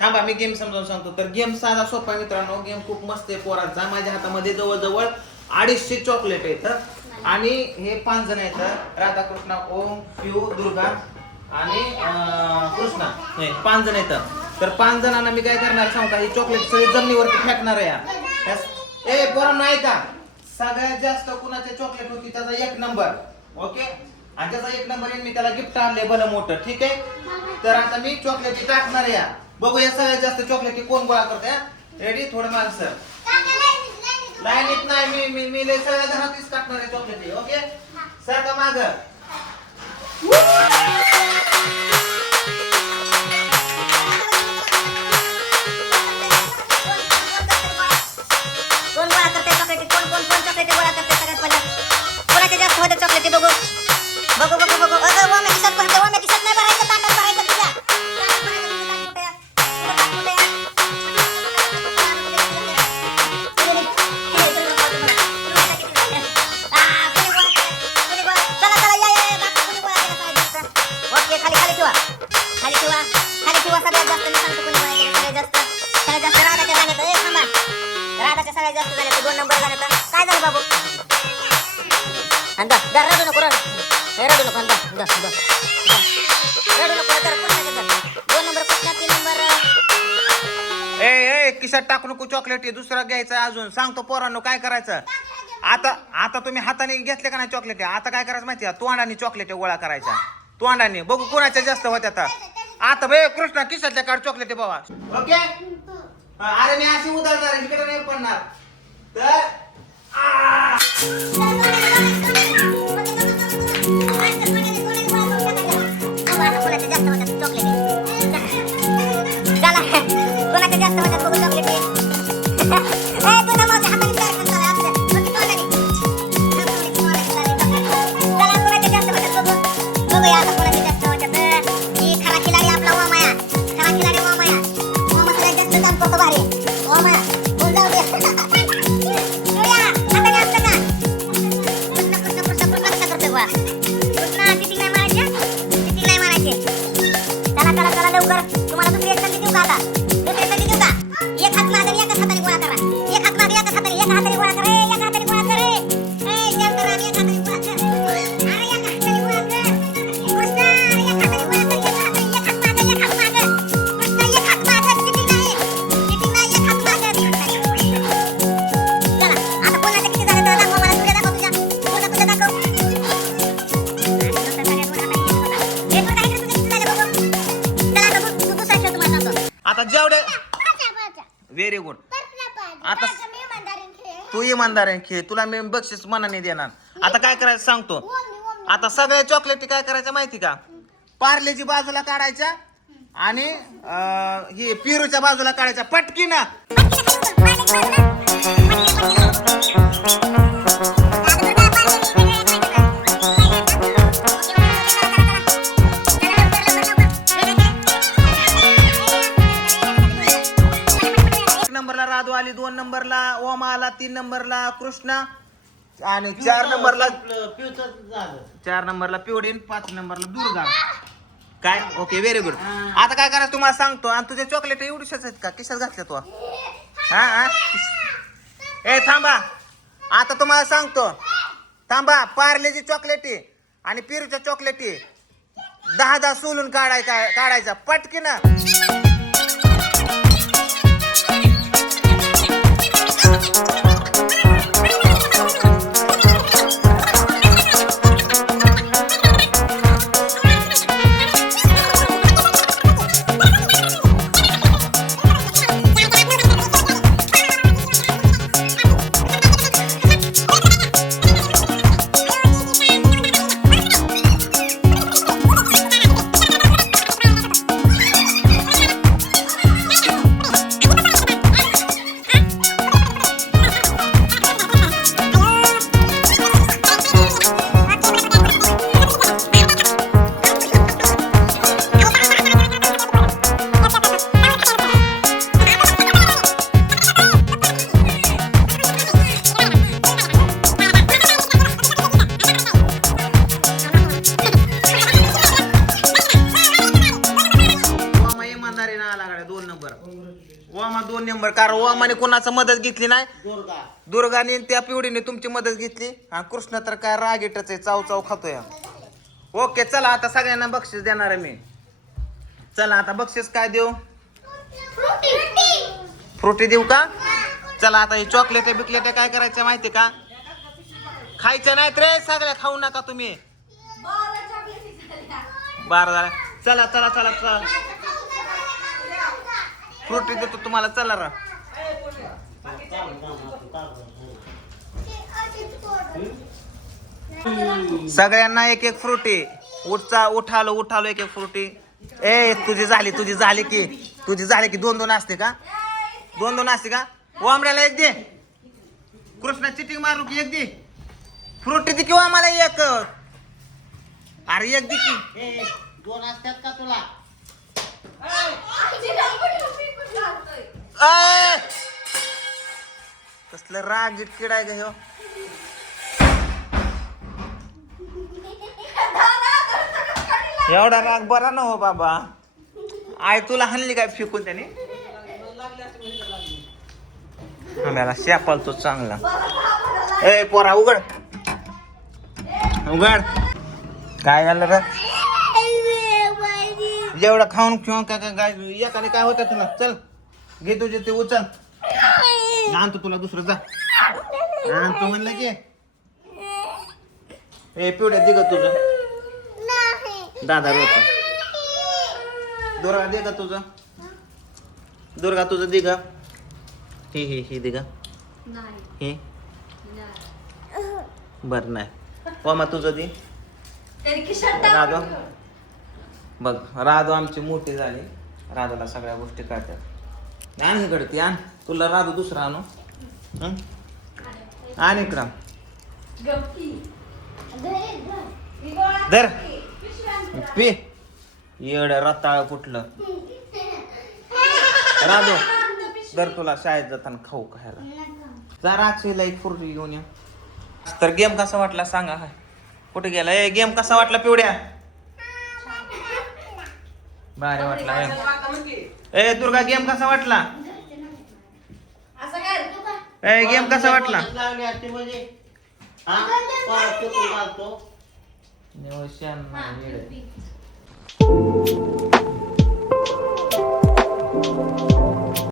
थांबा मी गेम समजावून सांगतो. तर गेम साधा सोपा मित्रांनो. गेम खूप मस्त आहे पोरांचा. माझ्या हातामध्ये जवळजवळ 250 चॉकलेट आहेत आणि हे 5 जण आहेत. राधाकृष्ण, ओम, पिऊ, दुर्गा आणि कृष्णा हे 5 जण आहेत. तर 5 जणांना मी काय करणार सांगू का, ही चॉकलेट सगळी जमिनीवरती फेकणार आहे. ए पोरांनो ऐका, सगळ्यात जास्त कुणाची चॉकलेट होती त्याचा 1 नंबर. ओके, आणि त्याचा 1 नंबर येईल मी त्याला गिफ्ट आणले भलं मोठं. ठीक आहे, तर आता मी चॉकलेट टाकणार या. बघूया सगळ्यात जास्त चॉकलेट कोण गोळा करते. रेडी, थोडं माणसं लाईनीत नाही. मी लय सगळ्या घरातच टाकणार आहे चॉकलेट. ओके, सारखा माग. कोण गोळा करते चॉकलेट, कोण चॉकलेट गोळा करते सगळ्यात पहिला. कोणाचे जास्त होते चॉकलेट बघू बघू बघू बघू. अगं वाम्या खिशात भरते, वाम्या खिशात नाही भरायचं, ताटात भरायचं तुझ्या. ओके, खाली खाली ठेवा, खाली ठेवा, खाली ठेवा. सगळ्यात जास्त मी सांगतो कोणी गोळा केलं. सगळ्यात जास्त राधाच्या झाल्यात. ए थांबा, राधाच्या सगळ्यात जास्त झाले. 2 नंबर झाले. तर काय झालं बाबू? अंदा दर रडू नको, रडू नको, अंदा दा दा रडू नको. तर कोण 2 नंबर कुठला, 3 नंबर. ए ए खिशात टाकू नको चॉकलेट. दुसरा घ्यायचा अजून. सांगतो पोरांनो काय करायचं. आता तुम्ही हाताने घेतले का नाही चॉकलेट, आता काय करायचं माहिती आहे, तोंडाने चॉकलेट गोळा करायचा. तोंडाने बघू कोणाच्या जास्त होत्या. आता बे कृष्णा खिशातल्या काढ चॉकलेट बाबा. ओके, अरे मी अशी उधळणार, इकडे नाही पडणार. तर कोणाच्या जास्त होतात चॉकलेट. चला कोणाच्या जास्त होतात बघू चॉकलेट. ए तू ना माझ्या हाताने तयार करतो आपल्या चला कोणाच्या जास्त होतात बघू. बघूया आता कोणाच्या जास्त होतात. ही खरा खिलाडी आपला ओमाया, खरा खिलाडी ओमाया. ओमा सगळ्यात जास्त काम करतो भारी. ओमाया बोल जाऊ दे. जोया हाताने असतं का कृष्ण करतोय बा. कृष्णा चिटिंग नाही मारायची, चिटिंग नाही मारायची. चला चला चला लवकर. तुम्हाला दुसरी एक संधी देऊ का? आता दुसरी संधी देऊ का? एक हात मागे आणि एकाच हाताने गोळा करा. एक हात मागे एकाच हाताने, एका हाताने गोळा करा. एका हाताने गोळा कर. ए जल्द राम, एक हाताने गोळा कर. अरे एका हाताने गोळा कर. कृष्णा अरे एक हाताने गोळा कर. एक हात मागे, एक हात मागे. कृष्णा एक हात मागे. चिटिंग नाही, चिटिंग नाही. एक हात मागे. चला आता कोणाचे किती झाले तर दाखव मला. तुझ्या दाखव, तुझ्या पूर्ण तुझ्या दाखव. आता जेवढे व्हेरी गुड. आता तू इमानदार आहे खेळ, तुला मी बक्षीस मनाने देणार. आता काय करायचं सांगतो. आता सगळ्या चॉकलेटी काय करायचं माहिती का, पार्लेजी बाजूला काढायच्या आणि ही पिरूच्या बाजूला काढायच्या. पटकी ना. राधू आली, 2 नंबरला ओमा आला, 3 नंबरला कृष्णा आणि 4 नंबरला पिवडीन, 5 नंबरला दुर्गा. काय ओके व्हेरी गुड. आता काय करायचं तुम्हाला सांगतो. आणि तुझे चॉकलेट एवढीशाच आहेत का, किशात घातल्या तू? हा ए थांबा, आता तुम्हाला सांगतो. थांबा, पार्लेची चॉकलेटी आणि पिरूच्या चॉकलेटी 10 सोलून काढायचा पटकी ना. वामा 2 नंबर, कारण वामाने कोणाचा मदत घेतली नाही. दुर्गाने त्या पिवडीने तुमची मदत घेतली. आणि कृष्ण तर काय रागीटच आहे, चाव चाव खातोय. ओके चला आता सगळ्यांना बक्षीस देणार आहे मी. चला आता बक्षीस काय देऊ? फ्रुटी देऊ का? चला आता हे चॉकलेट बिकलेट काय करायचं माहिती का? खायचं नाहीत रे, सगळ्या खाऊ नका तुम्ही. 12 झाल्या. चला चला चला चला फ्रुटी देतो तुम्हाला. चला रा सगळ्यांना एक एक फ्रुटी. उठालो एक एक फ्रुटी. ए तुझी झाली की 2-2 असते का? 2-2 असते का? वामड्याला एक दे. कृष्णा चिटिंग मारू की एक दे. फ्रुटी दे किंवा आम्हाला एक. अरे एक दे की. 2 असतात का तुला? कसलं राग किडाय ग ह्यो. एवढा राग बरा न हो बाबा. आय तुला हाणली काय फेकून त्याने? आम्हाला शेपाल तो चांगला. ए पोरा उघड काय झालं रे? जेवढं खाऊन किंवा काय एकाने काय होतं तुला? चल घे तुझे ते उचल. आणतो तुला दुसरं जा. आणतो म्हणलं की. ए पिवड्या दे ग तुझं. दादा रोता. दुर्गा दे का तुझं? दुर्गा तुझं दे ग. हे दे ग. हे बर नाही. मामा तुझं दे. राधो बघ, राधो आमची मोठी झाली. राधाला सगळ्या गोष्टी कळतात. आण इकडे ती आण. तुला राधो दुसरा आणू. आण इकडं. धर पी. एवढं रताळ कुठलं. राधो धर, तुला शाळेत जाताना खाऊ खायला. जरा अक्षयला एक फ्रुटी घेऊन ये. तर गेम कसा वाटला सांगा. कुठे गेला? ए गेम कसा वाटला पिवड्या? भारी वाटला. ए दुर्गा गेम कसा वाटला? ए गेम कसा वाटला? लावली असते म्हणजे हा परत चुकून घालतो. निवशान